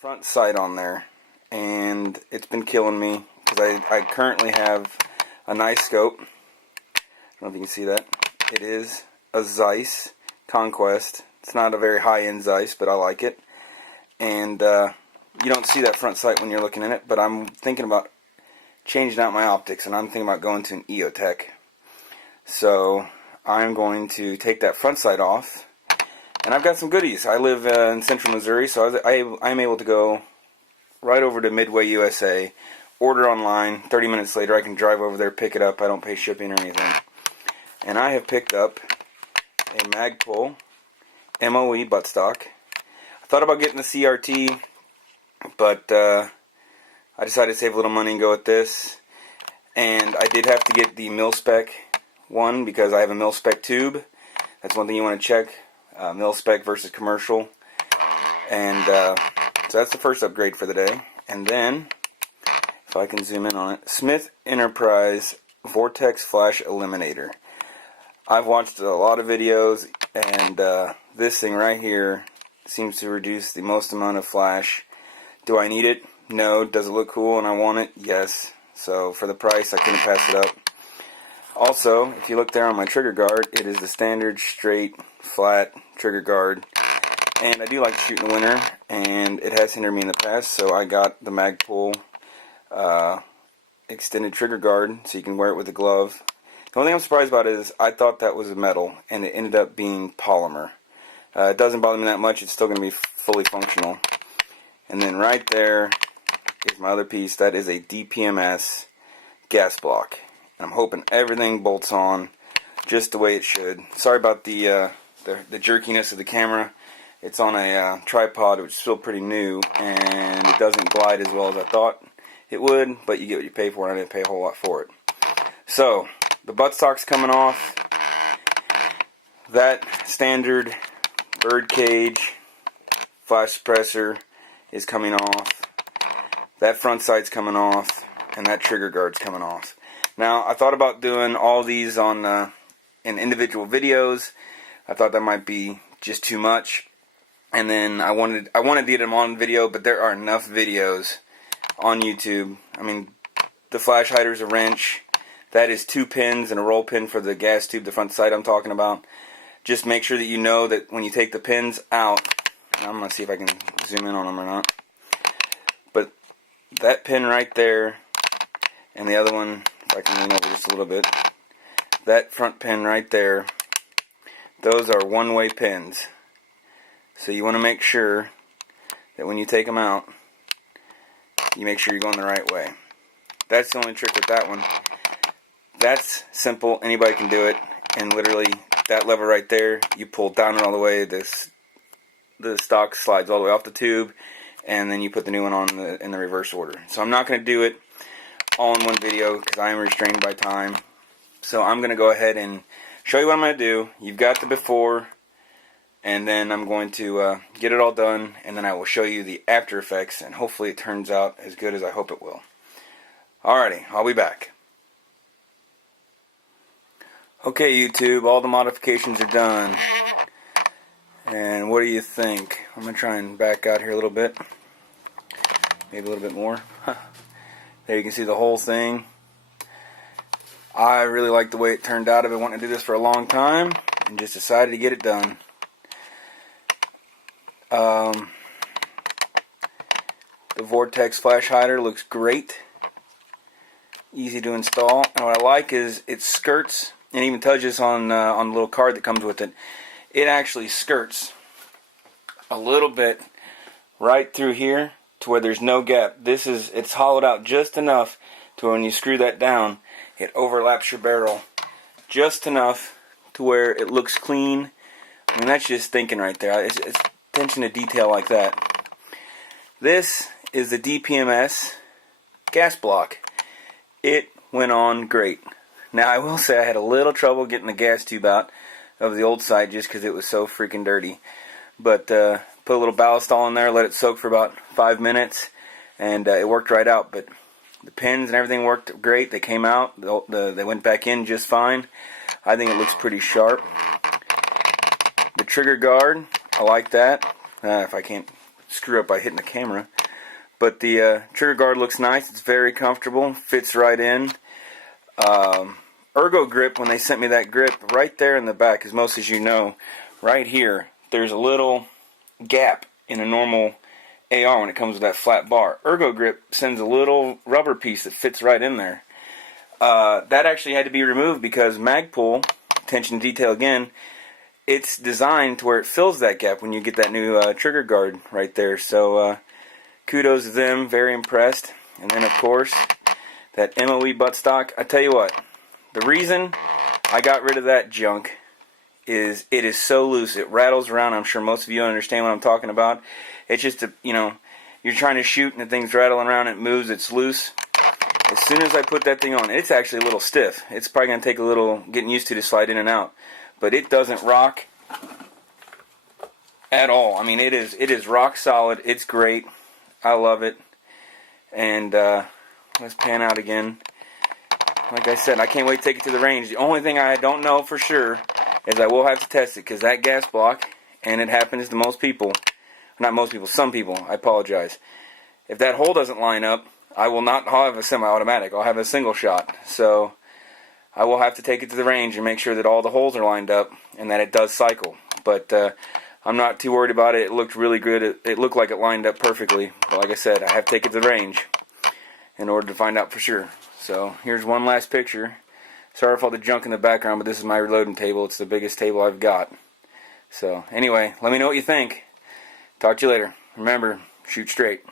front sight on there, and it's been killing me because I currently have a nice scope. I don't know if you can see that. It is a Zeiss Conquest. It's not a very high-end Zeiss, but I like it. And you don't see that front sight when you're looking at it, but I'm thinking about changing out my optics, and I'm thinking about going to an EOtech. So I'm going to take that front sight off. And I've got some goodies. I live in central Missouri, so I'm able to go right over to Midway USA, order online. 30 minutes later, I can drive over there, pick it up. I don't pay shipping or anything. And I have picked up a Magpul MOE buttstock. I thought about getting the CRT, but I decided to save a little money and go with this. And I did have to get the mil-spec one because I have a mil-spec tube. That's one thing you want to check. Mil-spec versus commercial, and so that's the first upgrade for the day. And then, if I can zoom in on it, Smith Enterprise Vortex Flash Eliminator. I've watched a lot of videos, and this thing right here seems to reduce the most amount of flash. Do I need it? No. Does it look cool and I want it? Yes. So for the price, I couldn't pass it up. Also, if you look there on my trigger guard, it is the standard straight flat trigger guard, and I do like to shoot in the winter, and it has hindered me in the past, so I got the Magpul extended trigger guard so you can wear it with a glove. The only thing I'm surprised about is I thought that was a metal, and it ended up being polymer. It doesn't bother me that much. It's still going to be fully functional. And then right there is my other piece. That is a DPMS gas block. I'm hoping everything bolts on just the way it should. Sorry about the jerkiness of the camera. It's on a tripod, which is still pretty new, and it doesn't glide as well as I thought it would, but you get what you pay for, and I didn't pay a whole lot for it. So, the buttstock's coming off. That standard birdcage flash suppressor is coming off. That front sight's coming off, and that trigger guard's coming off. Now, I thought about doing all these on in individual videos. I thought that might be just too much, and then I wanted to get them on video, but there are enough videos on YouTube. I mean, the flash hider's a wrench. That is 2 pins and a roll pin for the gas tube, the front sight I'm talking about. Just make sure that you know that when you take the pins out, I'm going to see if I can zoom in on them or not, but that pin right there, and the other one, if I can lean over just a little bit, that front pin right there, those are one-way pins. So you want to make sure that when you take them out, you make sure you're going the right way. That's the only trick with that one. That's simple. Anybody can do it. And literally, that lever right there, you pull down and all the way, the stock slides all the way off the tube, and then you put the new one on in the reverse order. So I'm not going to do it all in one video because I am restrained by time. So I'm going to go ahead and show you what I'm going to do. You've got the before, and then I'm going to get it all done, and then I will show you the after effects, and hopefully it turns out as good as I hope it will. Alrighty, I'll be back. Okay, YouTube, all the modifications are done. And what do you think? I'm going to try and back out here a little bit. Maybe a little bit more. There you can see the whole thing. I really like the way it turned out. I've been wanting to do this for a long time and just decided to get it done. The Vortex flash hider looks great. Easy to install. And what I like is it skirts, and even touches on the little card that comes with it. It actually skirts a little bit right through here to where there's no gap. It's hollowed out just enough to where when you screw that down, it overlaps your barrel just enough to where it looks clean. I mean, that's just thinking right there. It's attention to detail like that. This is the DPMS gas block. It went on great. Now, I will say I had a little trouble getting the gas tube out of the old side just because it was so freaking dirty. But put a little ballast all in there, let it soak for about 5 minutes, and it worked right out. But the pins and everything worked great. They came out. They went back in just fine. I think it looks pretty sharp. The trigger guard, I like that. If I can't screw up by hitting the camera. But the trigger guard looks nice. It's very comfortable. Fits right in. Ergo grip, when they sent me that grip, right there in the back, as most as you know, right here, there's a little gap in a normal AR when it comes with that flat bar. Ergo grip sends a little rubber piece that fits right in there. That actually had to be removed because Magpul, attention to detail again, it's designed to where it fills that gap when you get that new trigger guard right there. So kudos to them, very impressed. And then of course, that MOE buttstock. I tell you what, the reason I got rid of that junk is it is so loose. It rattles around. I'm sure most of you understand what I'm talking about. It's just, you're trying to shoot and the thing's rattling around, it moves, it's loose. As soon as I put that thing on, it's actually a little stiff. It's probably going to take a little getting used to slide in and out. But it doesn't rock at all. I mean, it is rock solid. It's great. I love it. And let's pan out again. Like I said, I can't wait to take it to the range. The only thing I don't know for sure is I will have to test it, because that gas block, and it happens to most people, not most people, some people, I apologize. If that hole doesn't line up, I will not have a semi-automatic. I'll have a single shot. So I will have to take it to the range and make sure that all the holes are lined up and that it does cycle. But I'm not too worried about it. It looked really good. It looked like it lined up perfectly. But like I said, I have to take it to the range in order to find out for sure. So here's one last picture. Sorry for all the junk in the background, but this is my reloading table. It's the biggest table I've got. So anyway, let me know what you think. Talk to you later. Remember, shoot straight.